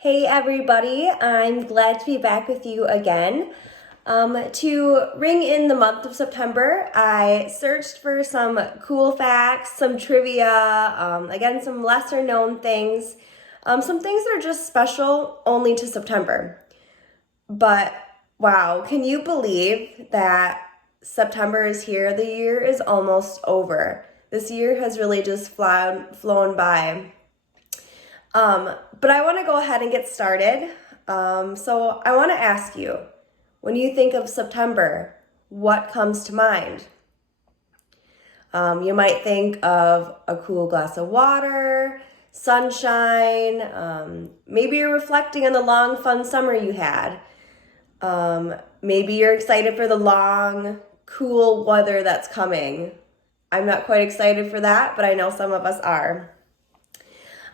Hey everybody, I'm glad to be back with you again. To ring in the month of September, I searched for some cool facts, some trivia, again, some lesser known things, some things that are just special only to September. But wow, can you believe that September is here? The year is almost over. This year has really just flown by. But I want to go ahead and get started. So I want to ask you, when you think of September, what comes to mind? You might think of a cool glass of water, sunshine, maybe you're reflecting on the long, fun summer you had. Maybe you're excited for the long, cool weather that's coming. I'm not quite excited for that, but I know some of us are.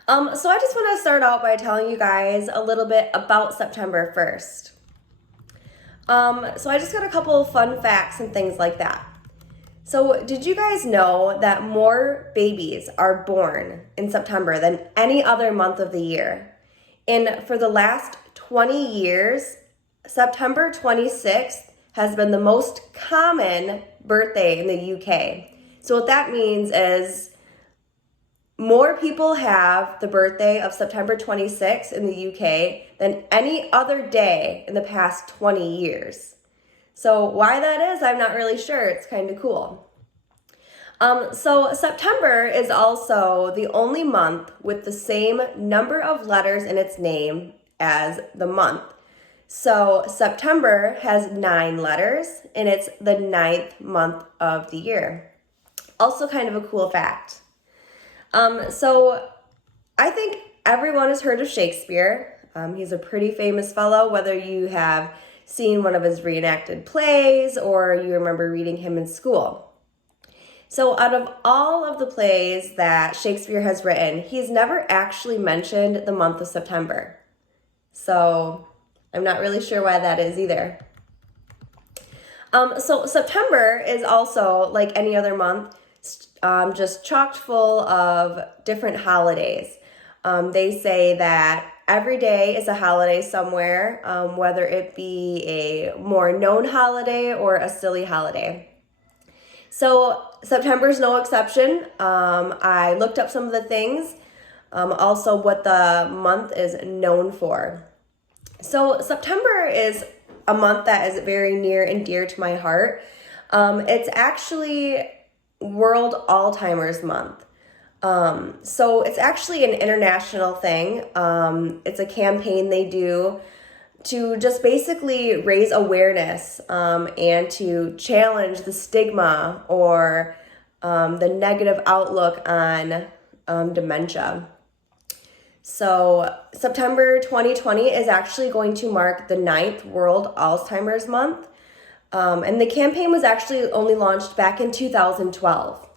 So I just want to start out by telling you guys a little bit about September 1st. So I just got a couple of fun facts and things like that. So did you guys know that more babies are born in September than any other month of the year? And for the last 20 years, September 26th has been the most common birthday in the UK. So what that means is more people have the birthday of September 26th in the UK than any other day in the past 20 years. So why that is, I'm not really sure. It's kind of cool. So September is also the only month with the same number of letters in its name as the month. So September has 9 letters and it's the 9th month of the year. Also kind of a cool fact. So I think everyone has heard of Shakespeare. He's a pretty famous fellow, whether you have seen one of his reenacted plays or you remember reading him in school. So out of all of the plays that Shakespeare has written, he's never actually mentioned the month of September. So I'm not really sure why that is either. So September is also, like any other month, just chocked full of different holidays. They say that every day is a holiday somewhere, whether it be a more known holiday or a silly holiday. So September is no exception. I looked up some of the things, also what the month is known for. So September is a month that is very near and dear to my heart. It's actually World Alzheimer's Month. So it's actually an international thing. It's a campaign they do to just basically raise awareness and to challenge the stigma or the negative outlook on dementia. So September 2020 is actually going to mark the 9th World Alzheimer's Month. And the campaign was actually only launched back in 2012.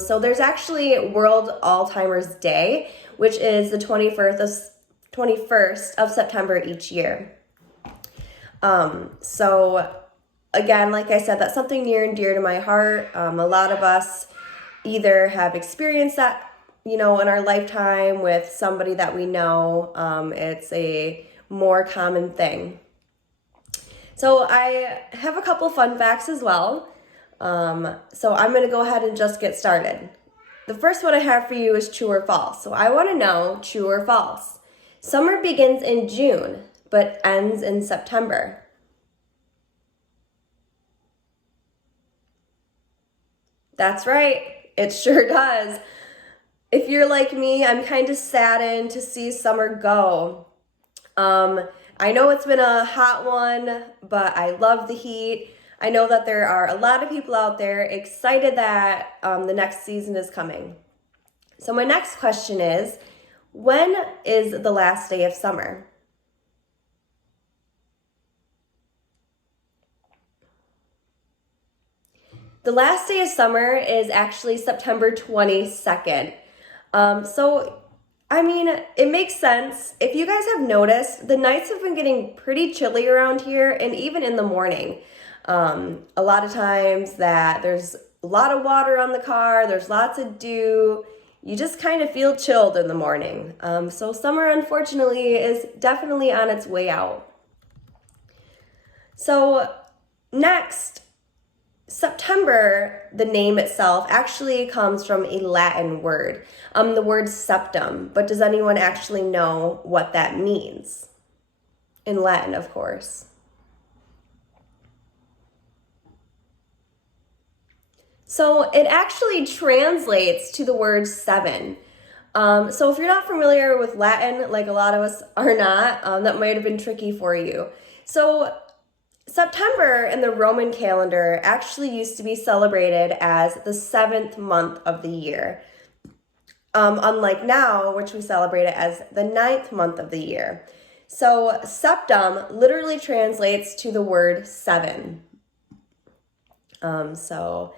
So there's actually World Alzheimer's Day, which is the 21st of September each year. So again, like I said, that's something near and dear to my heart. A lot of us either have experienced that, in our lifetime with somebody that we know. It's a more common thing. So I have a couple fun facts as well. So I'm going to go ahead and just get started. The first one I have for you is true or false. So I want to know true or false. Summer begins in June, but ends in September. That's right. It sure does. If you're like me, I'm kind of saddened to see summer go. I know it's been a hot one, but I love the heat. I know that there are a lot of people out there excited that the next season is coming. So my next question is, when is the last day of summer? The last day of summer is actually September 22nd. It makes sense. If you guys have noticed, the nights have been getting pretty chilly around here and even in the morning. A lot of times that there's a lot of water on the car, there's lots of dew, you just kind of feel chilled in the morning. So summer, unfortunately, is definitely on its way out. So next, September, the name itself, actually comes from a Latin word, the word septum. But does anyone actually know what that means? In Latin, of course. So it actually translates to the word seven. So if you're not familiar with Latin, like a lot of us are not, that might have been tricky for you. So September in the Roman calendar actually used to be celebrated as the 7th month of the year. Unlike now, which we celebrate it as the 9th month of the year. So septum literally translates to the word seven. So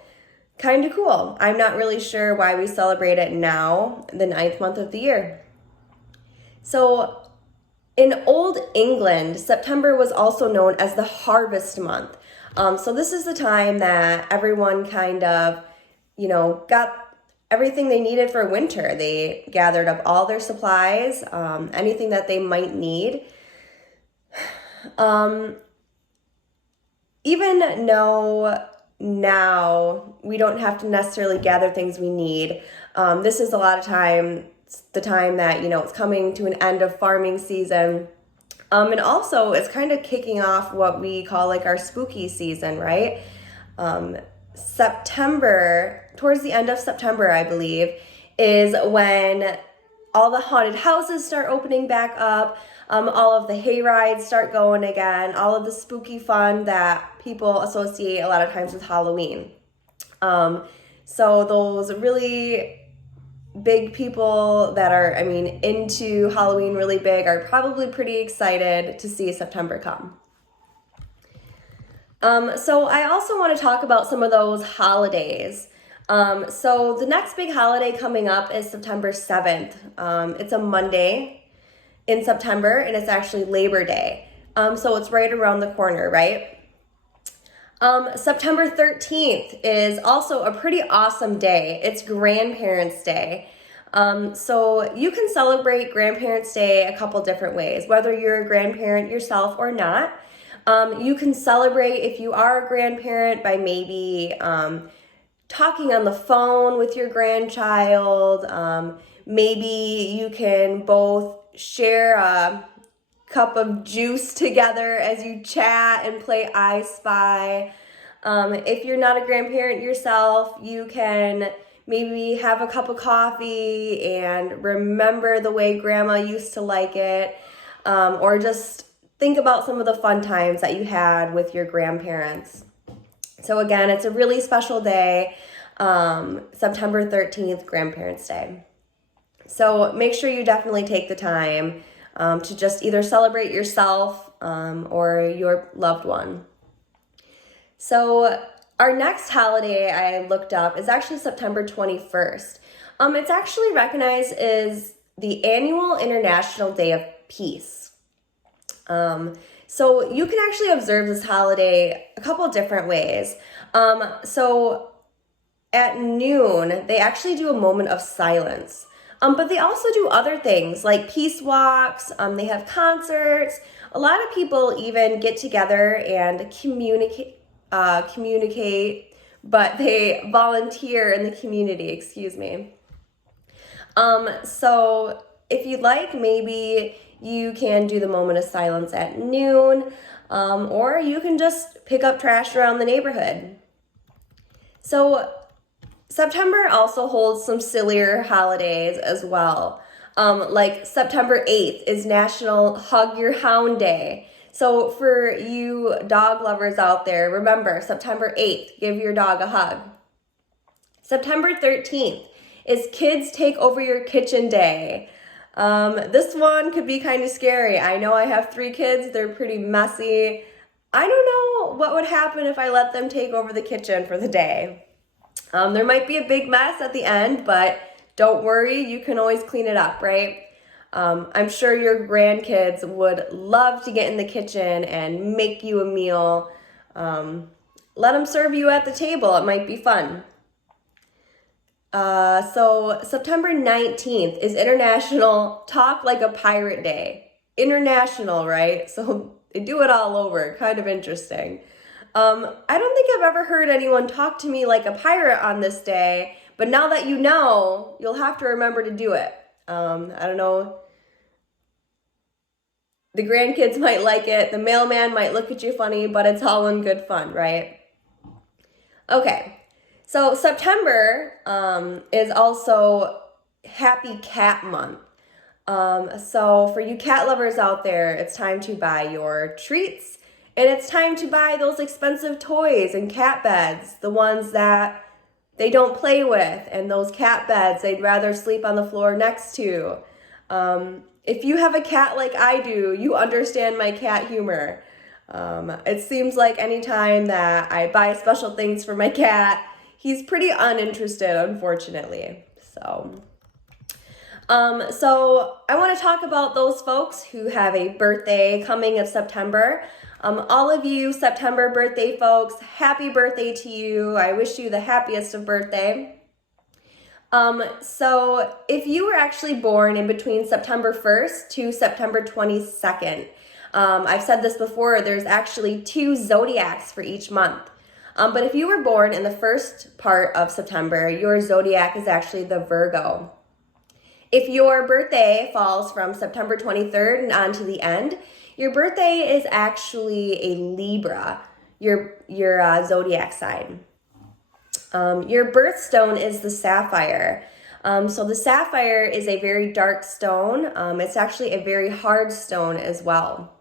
kind of cool. I'm not really sure why we celebrate it now, the 9th month of the year. So in Old England, September was also known as the harvest month. So this is the time that everyone kind of, got everything they needed for winter. They gathered up all their supplies, anything that they might need. Even though now we don't have to necessarily gather things we need, this is a lot of the time that, it's coming to an end of farming season. And also it's kind of kicking off what we call like our spooky season, right? September, towards the end of September, I believe, is when all the haunted houses start opening back up, all of the hay rides start going again, all of the spooky fun that people associate a lot of times with Halloween. So those really big people that are, into Halloween really big are probably pretty excited to see September come. So I also want to talk about some of those holidays. So the next big holiday coming up is September 7th. It's a Monday in September, and it's actually Labor Day. So it's right around the corner, right? September 13th is also a pretty awesome day. It's Grandparents' Day. So you can celebrate Grandparents' Day a couple different ways, whether you're a grandparent yourself or not. You can celebrate if you are a grandparent by maybe talking on the phone with your grandchild. Maybe you can both share a cup of juice together as you chat and play I Spy. If you're not a grandparent yourself, you can maybe have a cup of coffee and remember the way grandma used to like it, or just think about some of the fun times that you had with your grandparents. So again, it's a really special day, September 13th, Grandparents' Day. So make sure you definitely take the time to just either celebrate yourself or your loved one. So our next holiday I looked up is actually September 21st. It's actually recognized as the annual International Day of Peace. So you can actually observe this holiday a couple different ways. So at noon, they actually do a moment of silence. But they also do other things like peace walks. They have concerts. A lot of people even get together and communicate, but they volunteer in the community, excuse me. So if you'd like, maybe you can do the moment of silence at noon, or you can just pick up trash around the neighborhood. So September also holds some sillier holidays as well. Like September 8th is National Hug Your Hound Day. So for you dog lovers out there, remember September 8th, give your dog a hug. September 13th is Kids Take Over Your Kitchen Day. This one could be kind of scary. I know I have 3 kids. They're pretty messy. I don't know what would happen if I let them take over the kitchen for the day. There might be a big mess at the end, but don't worry, you can always clean it up, right? I'm sure your grandkids would love to get in the kitchen and make you a meal. Let them serve you at the table. It might be fun. So September 19th is International Talk Like a Pirate Day. International, right? So they do it all over. Kind of interesting. I don't think I've ever heard anyone talk to me like a pirate on this day, but now that you know, you'll have to remember to do it. I don't know. The grandkids might like it. The mailman might look at you funny, but it's all in good fun, right? Okay. So September is also Happy Cat Month. So for you cat lovers out there, it's time to buy your treats, and it's time to buy those expensive toys and cat beds, the ones that they don't play with, and those cat beds they'd rather sleep on the floor next to. If you have a cat like I do, you understand my cat humor. It seems like anytime that I buy special things for my cat, he's pretty uninterested, unfortunately. So I want to talk about those folks who have a birthday coming of September. All of you September birthday folks, happy birthday to you. I wish you the happiest of birthday. So if you were actually born in between September 1st to September 22nd, I've said this before, there's actually 2 zodiacs for each month. But if you were born in the first part of September, your zodiac is actually the Virgo. If your birthday falls from September 23rd and on to the end, your birthday is actually a Libra, your zodiac sign. Your birthstone is the sapphire. So the sapphire is a very dark stone. It's actually a very hard stone as well.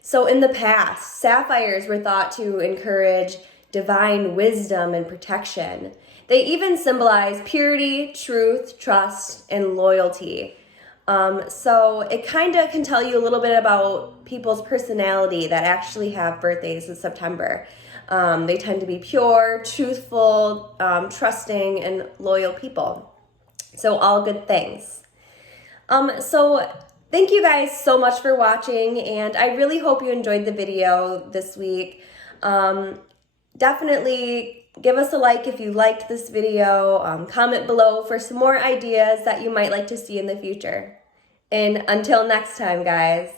So in the past, sapphires were thought to encourage divine wisdom and protection. They even symbolize purity, truth, trust, and loyalty. So it kind of can tell you a little bit about people's personality that actually have birthdays in September. They tend to be pure, truthful, trusting, and loyal people. So all good things. So thank you guys so much for watching, and I really hope you enjoyed the video this week. Definitely give us a like if you liked this video. Comment below for some more ideas that you might like to see in the future. And until next time, guys.